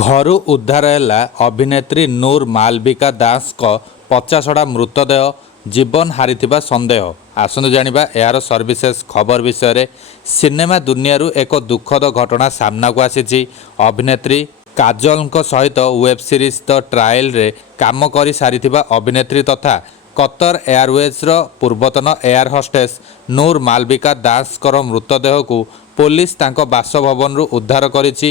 ଘରୁ ଉଦ୍ଧାର ହେଲା ଅଭିନେତ୍ରୀ ନୂର ମାଲବିକା ଦାସଙ୍କ ପଚାସଢ଼ା ମୃତଦେହ, ଜୀବନ ହାରିଥିବା ସନ୍ଦେହ। ଆସନ୍ତୁ ଜାଣିବା ଏହାର ସର୍ବିଶେଷ ଖବର ବିଷୟରେ। ସିନେମା ଦୁନିଆରୁ ଏକ ଦୁଃଖଦ ଘଟଣା ସାମ୍ନାକୁ ଆସିଛି। ଅଭିନେତ୍ରୀ କାଜଲଙ୍କ ସହିତ ୱେବ୍ ସିରିଜ୍ ଦ ଟ୍ରାଏଲ୍ରେ କାମ କରିସାରିଥିବା ଅଭିନେତ୍ରୀ ତଥା କତର ଏୟାରୱେଜ୍ର ପୂର୍ବତନ ଏୟାର ହଷ୍ଟେସ୍ ନୂର ମାଲବିକା ଦାସଙ୍କର ମୃତଦେହକୁ ପୋଲିସ ତାଙ୍କ ବାସଭବନରୁ ଉଦ୍ଧାର କରିଛି।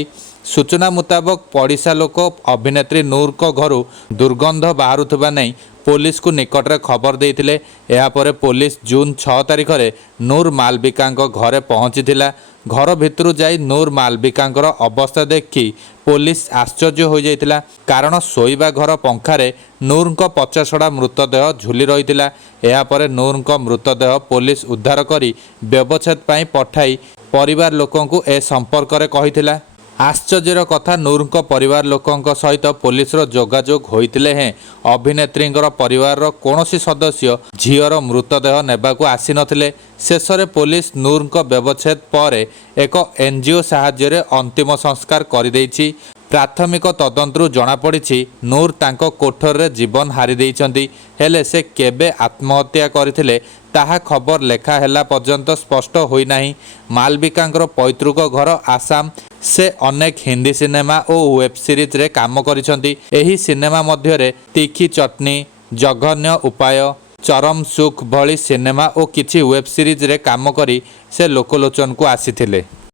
ସୂଚନା ମୁତାବକ ପଡ଼ିଶା ଲୋକ ଅଭିନେତ୍ରୀ ନୂରଙ୍କ ଘରୁ ଦୁର୍ଗନ୍ଧ ବାହାରୁଥିବା ନେଇ ପୋଲିସକୁ ନିକଟରେ ଖବର ଦେଇଥିଲେ। ଏହାପରେ ପୋଲିସ ଜୁନ୍ 6 ତାରିଖରେ ନୂର ମାଲବିକାଙ୍କ ଘରେ ପହଞ୍ଚିଥିଲା। ଘର ଭିତରୁ ଯାଇ ନୂର ମାଲବିକାଙ୍କର ଅବସ୍ଥା ଦେଖି ପୋଲିସ ଆଶ୍ଚର୍ଯ୍ୟ ହୋଇଯାଇଥିଲା, କାରଣ ଶୋଇବା ଘର ପଙ୍ଖାରେ ନୂରଙ୍କ ପଚାସଢ଼ା ମୃତଦେହ ଝୁଲି ରହିଥିଲା। ଏହାପରେ ନୂରଙ୍କ ମୃତଦେହ ପୋଲିସ ଉଦ୍ଧାର କରି ବ୍ୟବଚ୍ଛେଦ ପାଇଁ ପଠାଇ ପରିବାର ଲୋକଙ୍କୁ ଏ ସମ୍ପର୍କରେ କହିଥିଲା। ଆଶ୍ଚର୍ଯ୍ୟର କଥା, ନୂରଙ୍କ ପରିବାର ଲୋକଙ୍କ ସହିତ ପୋଲିସର ଯୋଗାଯୋଗ ହୋଇଥିଲେ ହେଁ ଅଭିନେତ୍ରୀଙ୍କର ପରିବାରର କୌଣସି ସଦସ୍ୟ ଝିଅର ମୃତଦେହ ନେବାକୁ ଆସିନଥିଲେ। ଶେଷରେ ପୋଲିସ ନୂରଙ୍କ ବ୍ୟବଚ୍ଛେଦ ପରେ ଏକ NGO ସାହାଯ୍ୟରେ ଅନ୍ତିମ ସଂସ୍କାର କରିଦେଇଛି। ପ୍ରାଥମିକ ତଦନ୍ତରୁ ଜଣାପଡ଼ିଛି ନୂର ତାଙ୍କ କୋଠରରେ ଜୀବନ ହାରିଦେଇଛନ୍ତି। ହେଲେ ସେ କେବେ ଆତ୍ମହତ୍ୟା କରିଥିଲେ ତାହା ଖବର ଲେଖା ହେଲା ପର୍ଯ୍ୟନ୍ତ ସ୍ପଷ୍ଟ ହୋଇନାହିଁ। ମାଲବିକାଙ୍କର ପୈତୃକ ଘର ଆସାମ। ସେ ଅନେକ ହିନ୍ଦୀ ସିନେମା ଓ ୱେବ୍ ସିରିଜରେ କାମ କରିଛନ୍ତି। ଏହି ସିନେମା ମଧ୍ୟରେ ତିଖି ଚଟନି, ଜଘନ୍ୟ ଉପାୟ, ଚରମ ସୁଖ ଭଳି ସିନେମା ଓ କିଛି ୱେବ୍ ସିରିଜରେ କାମ କରି ସେ ଲୋକଲୋଚନକୁ ଆସିଥିଲେ।